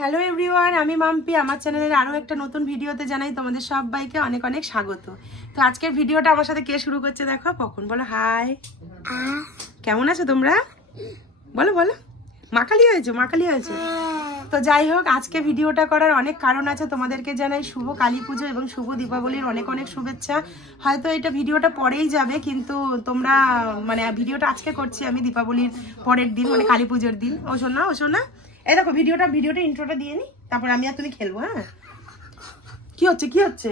Hello everyone, আমি মাম্পি। আমার চ্যানেলের আরো একটা নতুন ভিডিওতে জানাই তোমাদের সবাইকে অনেক অনেক স্বাগত। তো আজকের ভিডিওটা আমার সাথে কে শুরু করছে দেখো। কখন বলো হাই। কেমন আছো তোমরা? বলো বলো। মাকালি হয়েছে। তো যাই হোক, আজকে ভিডিওটা করার অনেক কারণ আছে। তোমাদেরকে জানাই শুভ কালী পুজো এবং শুভ দীপাবলির অনেক অনেক শুভেচ্ছা। হয়তো এটা ভিডিওটা পরেই যাবে, কিন্তু তোমরা মানে ভিডিওটা আজকে করছি আমি দীপাবলির পরের দিন, মানে কালী পুজোর দিন। ও শোনা এই দেখো ভিডিওটা ইন্ট্রোটা দিয়ে নি, তারপর আমি আর তুমি খেলবো। হ্যাঁ, কি হচ্ছে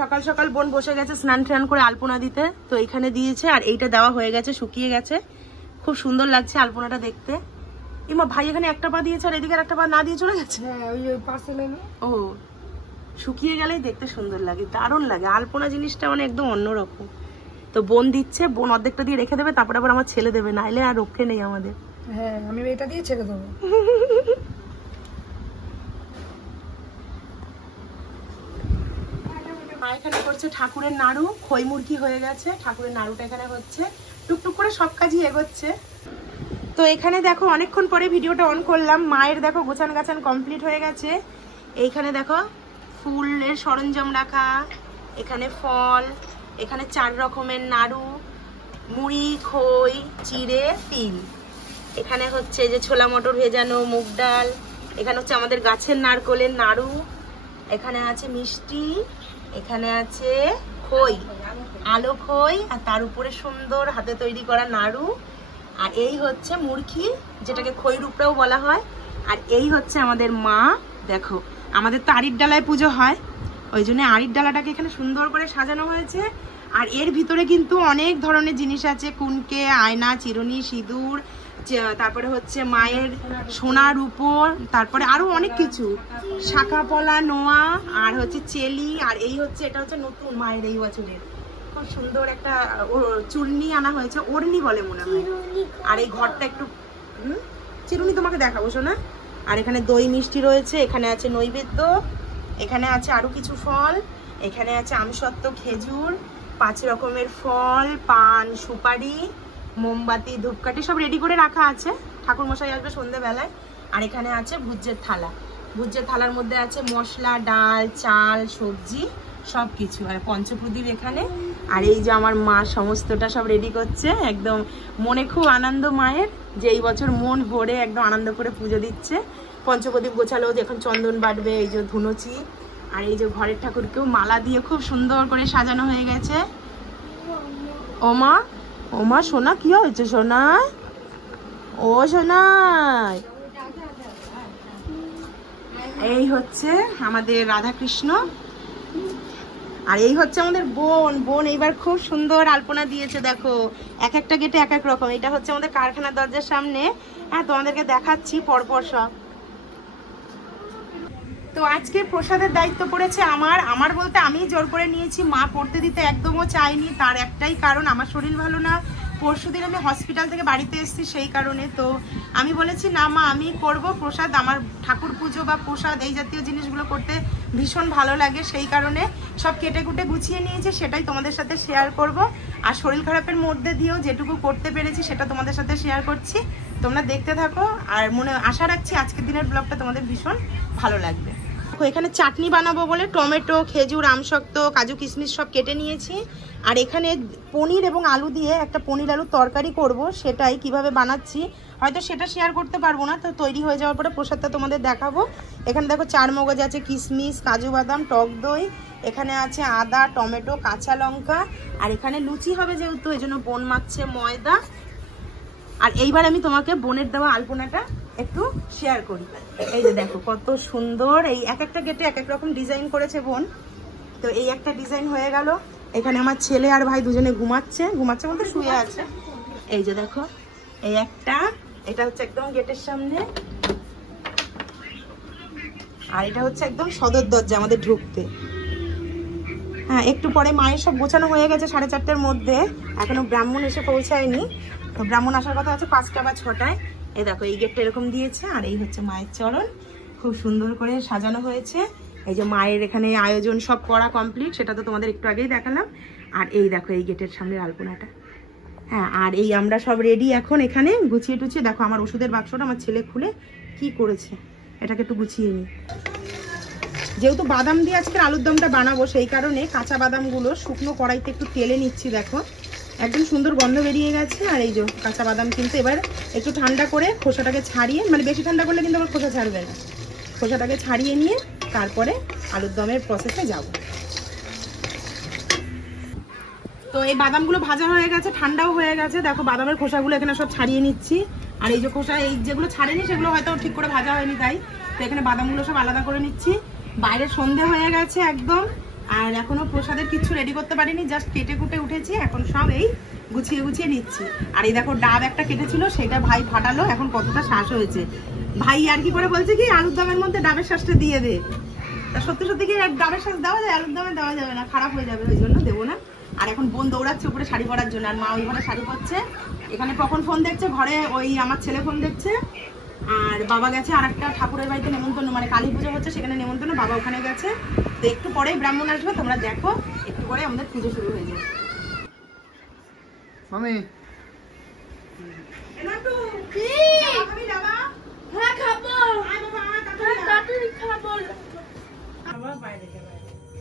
সকাল সকাল বোন বসে গেছে স্নান টান করে আলপনা দিতে। তো এখানে দিয়েছে, আর এইটা দেওয়া হয়ে গেছে, শুকিয়ে গেছে, খুব সুন্দর লাগছে আলপনাটা দেখতে। ইমা ভাই এখানে একটা পা দিয়েছে আর এদিকে একটা পা না দিয়ে চলে গেছে। ও, শুকিয়ে গেলেই দেখতে সুন্দর লাগে, দারুণ লাগে। আলপনা জিনিসটা মানে একদম অন্যরকম। তো বোন দিচ্ছে, বোন অর্ধেকটা দিয়ে রেখে দেবে, তারপর আবার আমার ছেলে দেবে, নাইলে আর রক্ষে নেই আমাদের। হ্যাঁ, আমি এটা দিয়ে ছেড়ে দেবো। মা এখানে করছে ঠাকুরের নাড়ু, খই মুরগি হয়ে গেছে, ঠাকুরের নাড়ুটা এখানে হচ্ছে, টুকটুক করে সব কাজই এগোচ্ছে। তো এখানে দেখো অনেকক্ষণ পরে ভিডিওটা অন করলাম। মায়ের দেখো গোছান গাছান কমপ্লিট হয়ে গেছে। এইখানে দেখো ফুলের সরঞ্জাম রাখা, এখানে ফল, এখানে 4 রকমের নাড়ু, মুড়ি, খই, চিড়ে, তিল। এখানে হচ্ছে যে ছোলা মটর ভেজানো, মুগ ডাল। এখানে হচ্ছে আমাদের গাছের নারকলের নাড়ু। এখানে আছে মিষ্টি, এখানে আছে খই, আলো খই, আর তার উপরে সুন্দর হাতে তৈরি করা নাড়ু। আর এই হচ্ছে মুরগি, যেটাকে খই রূপটাও বলা হয়। আর এই হচ্ছে আমাদের মা। দেখো আমাদের তো আড়ির ডালায় পুজো হয়, ওই জন্য আড়ির ডালাটাকে এখানে সুন্দর করে সাজানো হয়েছে। আর এর ভিতরে কিন্তু অনেক ধরনের জিনিস আছে, কুনকে, আয়না, চিরুনি, সিঁদুর, তারপরে হচ্ছে মায়ের সোনার উপর, তারপরে আরো অনেক কিছু, শাখা পলা, নোয়া, আর হচ্ছে চেলি। আর এই হচ্ছে, এটা হচ্ছে নতুন মায়ের এই বছরের খুব সুন্দর একটা চূর্ণি আনা হয়েছে, ওড়নি বলে মনে হয়। আর এই ঘরটা একটু চিরুনি তোমাকে দেখাবো শোনা। আর এখানে দই মিষ্টি রয়েছে, এখানে আছে নৈবেদ্য, এখানে আছে আরো কিছু ফল, এখানে আছে আমসত্ত্ব, খেজুর, 5 রকমের ফল, পান, সুপারি, মোমবাতি, ধূপকাঠি সব রেডি করে রাখা আছে। ঠাকুর মশাই আসবে সন্ধ্যেবেলায়। আর এখানে আছে ভুজ্যের থালা, ভুজ্যের থালার মধ্যে আছে মশলা, ডাল, চাল, সবজি সবকিছু, আর পঞ্চপ্রদীপ এখানে। আর এই যে আমার মা সমস্তটা সব রেডি করছে, একদম মনে খুব আনন্দ মায়ের, যে এই বছর মন ভরে একদম আনন্দ করে পুজো দিচ্ছে। পঞ্চপ্রদীপ গোছালো, এখন চন্দন বাটবে, এই যে ধুনুচি। আর এই যে ঘরের ঠাকুরকেও মালা দিয়ে খুব সুন্দর করে সাজানো হয়ে গেছে। ওমা সোনা, কি হয়েছে সোনায়? ও সোনায়, এই হচ্ছে আমাদের রাধা কৃষ্ণ। আর এই হচ্ছে আমাদের বোন এইবার খুব সুন্দর আলপনা দিয়েছে। দেখো এক একটা গেটে এক এক রকম। এটা হচ্ছে আমাদের কারখানার দরজার সামনে। হ্যাঁ, তোমাদেরকে দেখাচ্ছি পরপর সব। তো আজকে প্রসাদের দায়িত্ব পড়েছে আমার বলতে আমি জোর করে নিয়েছি, মা করতে দিতে একদমও চাইনি। তার একটাই কারণ, আমার শরীর ভালো না। পরশুদিন আমি হসপিটাল থেকে বাড়িতে এসেছি, সেই কারণে। তো আমি বলেছি না মা, আমি করব প্রসাদ। আমার ঠাকুর পুজো বা প্রসাদ এই জাতীয় জিনিসগুলো করতে ভীষণ ভালো লাগে, সেই কারণে সব কেটে কুটে গুছিয়ে নিয়েছি, সেটাই তোমাদের সাথে শেয়ার করব। আর শরীর খারাপের মধ্যে দিয়েও যেটুকু করতে পেরেছি সেটা তোমাদের সাথে শেয়ার করছি। তোমরা দেখতে থাকো, আর আশা রাখছি আজকের দিনের ব্লগটা তোমাদের ভীষণ ভালো লাগবে। এখানে চাটনি বানাবো বলে টমেটো, খেজুর, আমসত্ত্ব, কাজু, কিশমিশ সব কেটে নিয়েছি। আর এখানে পনির এবং আলু দিয়ে একটা পনির আলুর তরকারি করব, সেটাই কিভাবে বানাচ্ছি হয়তো সেটা শেয়ার করতে পারবো না। তো তৈরি হয়ে যাওয়ার পরে প্রসাদটা তোমাদের দেখাবো। এখানে দেখো 4 মগজ আছে, কিশমিশ, কাজু বাদাম, টক দই, এখানে আছে আদা, টমেটো, কাঁচা লঙ্কা। আর এখানে লুচি হবে যেহেতু, এই জন্য বোন মাখছে ময়দা। আর এইবার আমি তোমাকে বোনের দেওয়া আলপনাটা একটু শেয়ার করি। এই যে দেখো কত সুন্দর, এই এক একটা গেটে এক এক রকম ডিজাইন করেছে বোন। তো এই একটা ডিজাইন হয়ে গেল। এখানে আমার ছেলে আর ভাই দুজনে ঘুমাচ্ছে বলতে শুয়ে আছে। এই যে দেখো এই একটা, এটা হচ্ছে একদম গেটের সামনে। আর এটা হচ্ছে একদম সদর দরজা আমাদের ঢুকতে। হ্যাঁ, একটু পরে মায়ের সব গোছানো হয়ে গেছে 4:30টার মধ্যে, এখনো ব্রাহ্মণ এসে পৌঁছায়নি। তো ব্রাহ্মণ আসার কথা আছে 5টা বা 6টায়। এই দেখো এই গেটটা এরকম দিয়েছে। আর এই হচ্ছে মায়ের চরণ, খুব সুন্দর করে সাজানো হয়েছে। এই যে মায়ের এখানে আয়োজন সব করা কমপ্লিট, সেটা তো তোমাদের একটু আগেই দেখালাম। আর এই দেখো এই গেটের সামনের আলপনাটা হ্যাঁ, আর এই আমরা সব রেডি এখন এখানে গুছিয়ে টুছিয়ে। দেখো আমার ওষুধের বাক্সটা আমার ছেলে খুলে কি করেছে, এটাকে একটু গুছিয়ে নিই। যেহেতু বাদাম দিয়ে আজকে আলুর দমটা বানাবো, সেই কারণে কাঁচা বাদামগুলো শুকনো কড়াইতে একটু তেলে নিচ্ছি। দেখো একদম সুন্দর গন্ধ বেরিয়ে গেছে। আর এই যে কাঁচা বাদাম কিন্তু এবার একটু ঠান্ডা করে খোসাটাকে ছাড়িয়ে, মানে বেশি ঠান্ডা করলে কিন্তু আবার খোসা ছাড়বে না, খোসাটাকে ছাড়িয়ে নিয়ে তারপরে আলুর দমের প্রসেসে যাব। তো এই বাদামগুলো ভাজা হয়ে গেছে, ঠান্ডাও হয়ে গেছে। দেখো বাদামের খোসাগুলো এখানে সব ছাড়িয়ে নিচ্ছি। আর এই যে খোসা, এই যেগুলো ছাড়েনি সেগুলো হয়তো ঠিক করে ভাজা হয়নি, তাই তো এখানে বাদামগুলো সব আলাদা করে নিচ্ছি। বাইরে সন্ধে হয়ে গেছে একদম, আর এখনো প্রসাদের কিছু রেডি করতে পারিনি, জাস্ট কেটে কুটে উঠেছি। এখন সব এই গুছিয়ে গুছিয়ে নিচ্ছি। আর এই দেখো ডাব একটা কেটেছিল, সেটা ভাই ফাটালো, এখন কতটা শ্বাস হয়েছে। ভাই আর কি করে বলছে কি আলুর দমের মধ্যে ডাবের শ্বাসটা দিয়ে দে। তা সত্যি সত্যি কি ডাবের শ্বাস দেওয়া যায়? আলুর দমে দেওয়া যাবে না, খারাপ হয়ে যাবে, ওই জন্য দেবো না। আর এখন বোন দৌড়াচ্ছে উপরে শাড়ি পরার জন্য, আর মা ওই ঘরে শাড়ি পরছে। এখানে কখন ফোন দেখছে, ঘরে ওই আমার ছেলে ফোন দেখছে। আর বাবা গেছে আর একটা ঠাকুরের বাড়িতে নেমন্তন্ন, মানে কালী পুজো হচ্ছে সেখানে নেমন্তন্ন, বাবা ওখানে গেছে। তো একটু পরেই ব্রাহ্মণ আসবে, তোমরা দেখো, একটু পরে আমাদের পুজো শুরু হয়ে যাবে। মামি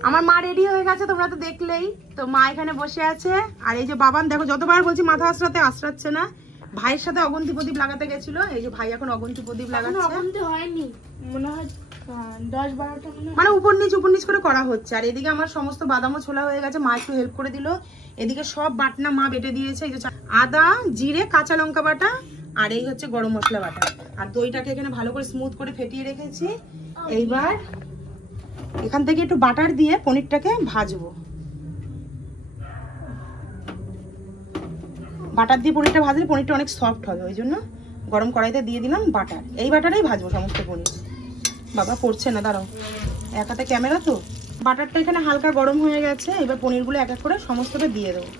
আমার মা রেডি হয়ে গেছে, তোমরা তো দেখলেই। তো মা এখানে বসে আছে। আর এই যে বাবান দেখো, যতবার বলছি মাথা আশ্রাচ্ছে না। ভাইয়ের সাথে অগন্তি প্রদীপ লাগাতে গেছিল, এই যে ভাই এখন অগন্তি প্রদীপ লাগাচ্ছে। হয়নি মনে হয় 10-12টা, মানে উপর নিচ করে করা হচ্ছে। আর এদিকে আমার সমস্ত বাদামও ছোলা হয়ে গেছে, মা একটু হেল্প করে দিল। এদিকে সব বাটনা মা বেটে দিয়েছে, এই যে আদা জিরে কাঁচা লঙ্কা বাটা, আর এই হচ্ছে গরম মশলা বাটা। আর দইটাকে এখানে ভালো করে স্মুথ করে ফেটিয়ে রেখেছি। এইবার এখান থেকে একটু বাটার দিয়ে পনিরটাকে ভাজবো। বাটার দিয়ে পনিরটা ভাজলে পনিরটা অনেক সফট হবে, ওই জন্য গরম কড়াইতে দিয়ে দিলাম বাটার। এই বাটারেই ভাজবো সমস্ত পনির। বাবা পড়ছে না, দাঁড়াও, এক হাতে ক্যামেরা তো। বাটারটা এখানে হালকা গরম হয়ে গেছে, এবার পনিরগুলো এক এক করে সমস্তটা দিয়ে দেবো।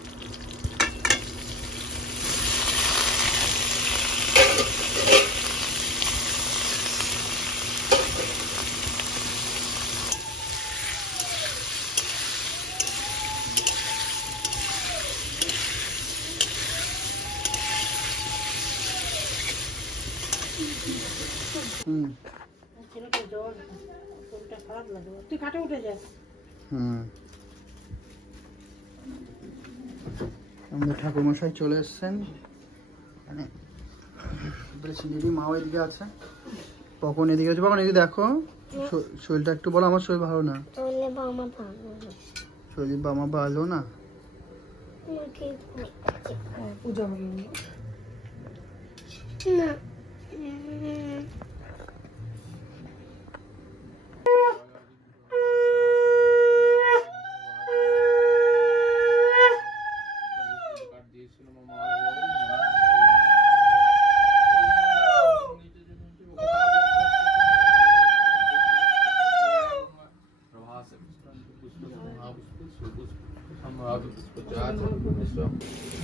আমাদের ঠাকুরমশাই চলে এসছেন, মানে দিদি মাও এদিকে আছে, কখন এদিকে আছে, কখন এদিকে দেখো। শরীরটা একটু বলো, আমার শরীর ভালো না। শরীর বা আমার ভালো না। পূজা হবে না।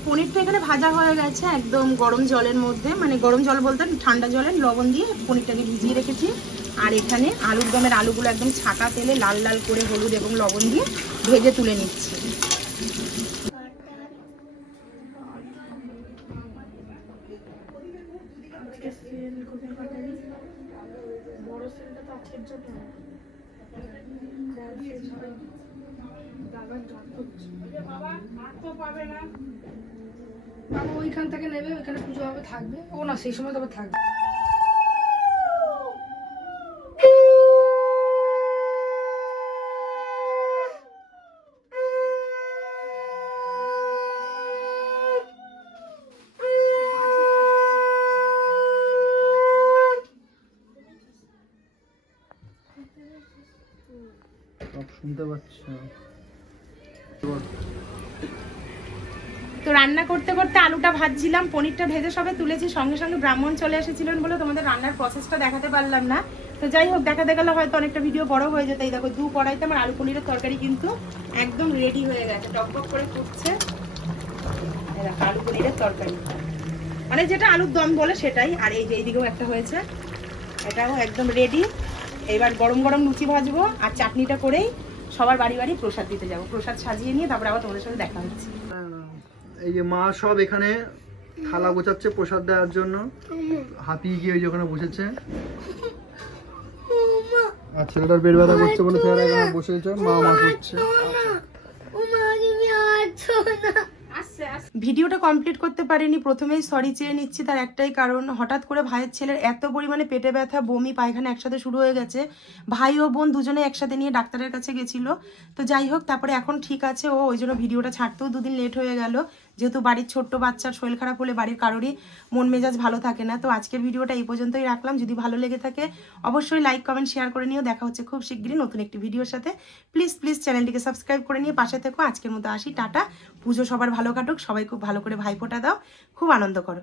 পনিরটা এখানে ভাজা হয়ে গেছে একদম গরম জলের মধ্যে, মানে গরম জল বলতে ঠান্ডা জলে লবণ দিয়ে পনিরটাকে ভিজিয়ে রেখেছি। আর এখানে আলুর দমের আলুগুলো একদম ছাকা তেলে লাল লাল করে হলুদ এবং লবণ দিয়ে ভেজে তুলে নিচ্ছি। ওইখান থেকে নেবে, ওইখানে পুজো হবে, থাকবে। ও না, সেই সময় তবে থাকবে। শুনতে পাচ্ছ? তো রান্না করতে করতে আলুটা ভাজছিলাম, পনিরটা ভেজে সবে তুলেছি, সঙ্গে সঙ্গে ব্রাহ্মণ চলে এসেছিলেন বলে তোমাদের রান্নার প্রসেসটা দেখাতে পারলাম না। তো যাই হোক, দেখাতে গেলে হয়তো অনেকটা ভিডিও বড় হয়ে যেত। এই দেখো দু কড়াইতে আমার আলু পনিরের তরকারি কিন্তু একদম রেডি হয়ে গেছে, টকটক করে ফুটছে। এই দেখো আলু পনিরের তরকারি, মানে যেটা আলুর দম বলে সেটাই। আর এই যে এইদিকেও একটা হয়েছে, এটাও একদম রেডি। এবার গরম গরম লুচি ভাজবো, আর চাটনিটা করেই সবার বাড়ি বাড়ি প্রসাদ দিতে যাবো। প্রসাদ সাজিয়ে নিয়ে তারপর আবার তোমাদের সাথে দেখা হচ্ছে। এই যে মা সব এখানে থালা গোছাচ্ছে প্রসাদ দেওয়ার জন্য। হাঁপিয়ে গিয়ে ওই যে ওখানে বসেছে। আর ছেলেটার পেট ব্যথা করছে বলে ছেলেটা এখানে বসেছে, মা মা করছে। ভিডিওটা কমপ্লিট করতে পারিনি, প্রথমেই সরি চেয়ে নিচ্ছি। তার একটাই কারণ, হঠাৎ করে ভাইয়ের ছেলের এত পরিমাণে পেটে ব্যথা, বমি, পায়খানা একসাথে শুরু হয়ে গেছে। ভাই ও বোন দুজনে একসাথে নিয়ে ডাক্তারের কাছে গেছিল। তো যাই হোক, তারপরে এখন ঠিক আছে ও, ওই জন্য ভিডিওটা ছাড়তেও দুদিন লেট হয়ে গেল। যেহেতু বাড়ির ছোট্ট বাচ্চার শরীর খারাপ হলে বাড়ির কারোরই মন মেজাজ ভালো থাকে না। তো আজকের ভিডিওটা এই পর্যন্তই রাখলাম। যদি ভালো লেগে থাকে অবশ্যই লাইক কমেন্ট শেয়ার করে নিও। দেখা হচ্ছে খুব শিগগিরই নতুন একটি ভিডিওর সাথে। প্লিজ প্লিজ চ্যানেলটিকে সাবস্ক্রাইব করে নিয়ে পাশে থেকো। আজকের মতো আসি, টাটা। পুজো সবার ভালো কাটুক, সবাই খুব ভালো করে ভাইফোঁটা দাও, খুব আনন্দ করো।